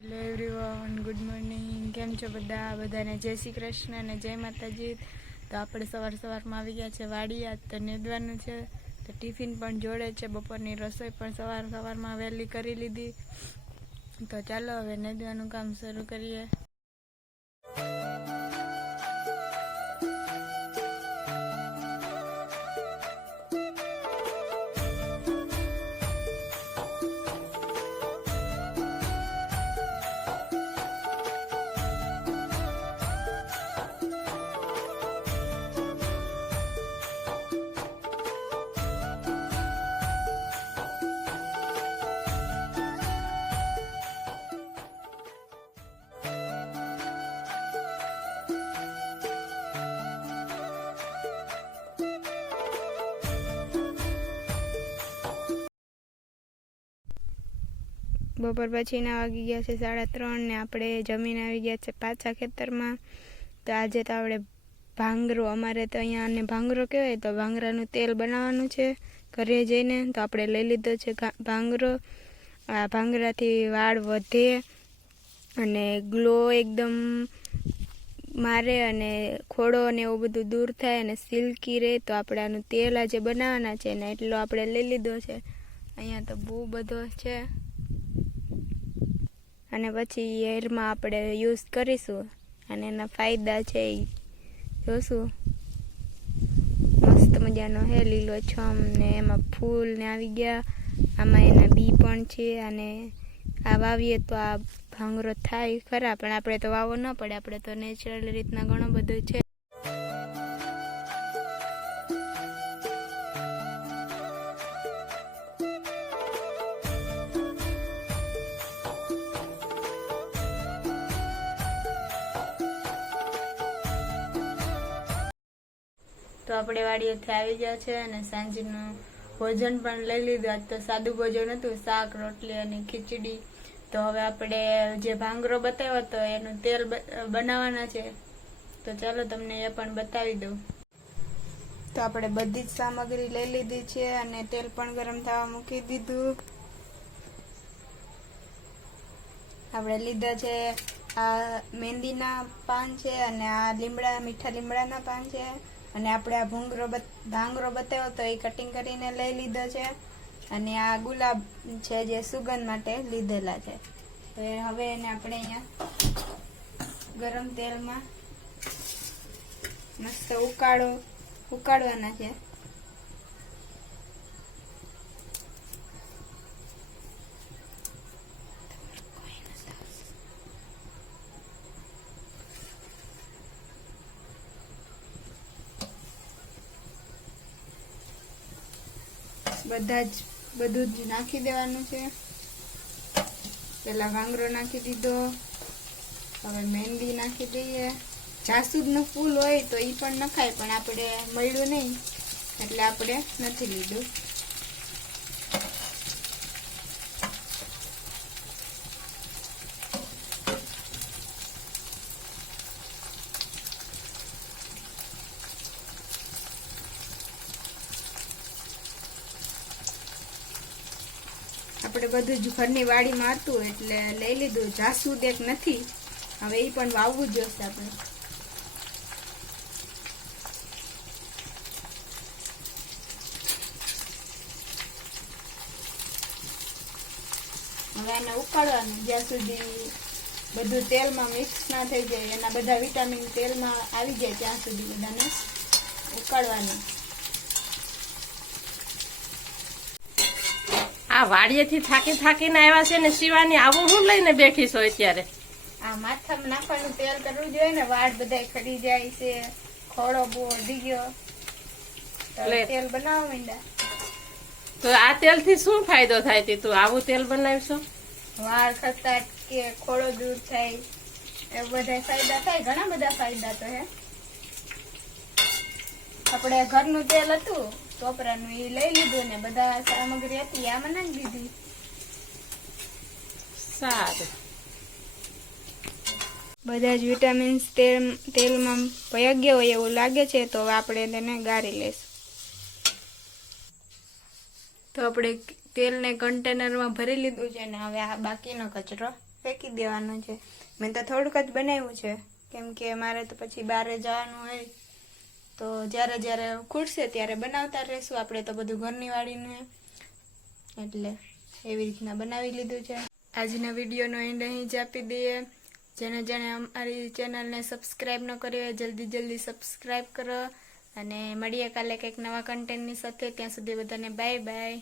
Hello everyone, good morning. કેમ છો બધાને જય શ્રી કૃષ્ણ અને જય માતાજી. તો આપણે સવારમાં આવી ગયા છે વાડી. આજ તો નેદવાનું છે, તો ટિફિન પણ જોડે છે. બપોરની રસોઈ પણ સવારમાં વહેલી કરી લીધી. તો ચાલો હવે નેદવાનું કામ શરૂ કરીએ. બપોર પછીના વાગી ગયા છે 3:30 ને આપણે જમીન આવી ગયા છે પાછા ખેતરમાં. તો આજે તો આપણે ભાંગરો, અમારે તો અહીંયા અને ભાંગરો કહેવાય, તો ભાંગરાનું તેલ બનાવવાનું છે ઘરે જઈને. તો આપણે લઈ લીધો છે ભાંગરો. આ ભાંગરાથી વાળ વધે અને ગ્લો એકદમ મારે અને ખોડો ને એવું બધું દૂર થાય અને સિલ્કી રહે. તો આપણે આનું તેલ આજે બનાવવાના છે ને એટલો આપણે લઈ લીધો છે. અહીંયા તો બહુ બધો છે અને પછી હેરમાં આપણે યુઝ કરીશું અને એના ફાયદા છે એ જોશું. મસ્ત મજાનો હે લીલો છમ ને એમાં ફૂલ ને આવી ગયા. આમાં એના બી પણ છે અને આ વાવીએ તો આ ભાંગરો થાય ખરા, પણ આપણે તો વાવવો ન પડે. આપણે તો નેચરલ રીતના ઘણું બધું છે. તો આપણે વાડીએથી આવી ગયા છે અને સાંજનું ભોજન પણ લઈ લીધું. આજ તો સાદું ભોજન હતું, શાક, રોટલી અને ખીચડી. તો હવે આપણે જે ભાંગરો બતાવ્યો હતો એનું તેલ બનાવવાના છે. તો ચાલો તમને એ પણ બતાવી દઉં. તો આપણે બધી જ સામગ્રી લઈ લીધી છે અને તેલ પણ ગરમ થવા મૂકી દીધું. આપણે લીધા છે આ મહેંદીના પાન છે અને આ મીઠા લીમડાના પાન છે. અને આપણે આ ભાંગરો બતાવ્યો તો એ કટિંગ કરીને લઈ લીધો છે. અને આ ગુલાબ છે જે સુગંધ માટે લીધેલા છે. તો હવે એને આપણે અહીંયા ગરમ તેલમાં મસ્ત ઉકાળવાના છે. બધું જ નાખી દેવાનું છે. પેલા ભાંગરો નાખી દીધો, હવે મહેંદી નાખી દઈએ. જાસૂદનું ફૂલ હોય તો એ પણ નખાય, પણ આપણે મળ્યું નહીં એટલે આપણે નથી લીધું. આપણે બધું જ ઘરની વાડીમાં હતું એટલે લઈ લીધું. જાસૂદ એક નથી, હવે એ પણ વાવવું જોશે આપણે. હવે એને ઉકાળવાનું જ્યાં સુધી બધું તેલમાં મિક્સ ના થઈ જાય, એના બધા વિટામિન તેલમાં આવી જાય ત્યાં સુધી બધાને ઉકાળવાનું. આ વાડીએથી થાકીને આવ્યા છે ને શિવાની, આવું હું લઈને બેઠી છો અત્યારે? આ માથામાં નાખવાનું તેલ કરવું જોઈએ ને, વાળ બધા ખડી જાય છે, ખોડો બહુ વધી ગયો, તેલ બનાવવા માંડ્યા. તો આ તેલ થી શું ફાયદો થાય? તું આવું તેલ બનાવીશો? વાળ ખરતા કે ખોડો દૂર થાય, એ બધા ફાયદા થાય. ઘણા બધા ફાયદા તો હે. આપણે ઘરનું તેલ હતું ટોપરાનું, એ લઈ લીધું ને બધા સામગ્રી હતી આમાં નાખી દીધી. સારું. બધા જ વિટામિન્સ તેલમાં ભયા ગયા હોય એવું લાગે છે, તો આપણે તેને ગાળી લઈશું. તો આપણે તેલને કન્ટેનરમાં ભરી લીધું છે ને હવે આ બાકીનો કચરો ફેંકી દેવાનું છે. મેં તો થોડુંક જ બનાવ્યું છે, કેમ કે મારે તો પછી બહાર જવાનું હોય, તો જ્યારે જ્યારે ખૂટશે ત્યારે બનાવતા રહેશું. આપણે તો બધું ઘરની વાળીનું, એટલે એવી રીતના બનાવી લીધું છે. આજના વિડીયોનો એન્ડ અહીં જ આપી દઈએ. જેને જેને અમારી ચેનલને સબસ્ક્રાઈબ ન કરી હોય જલ્દી સબસ્ક્રાઈબ કરો, અને મળીએ કાલે કંઈક નવા કન્ટેન્ટની સાથે. ત્યાં સુધી બધાને બાય બાય.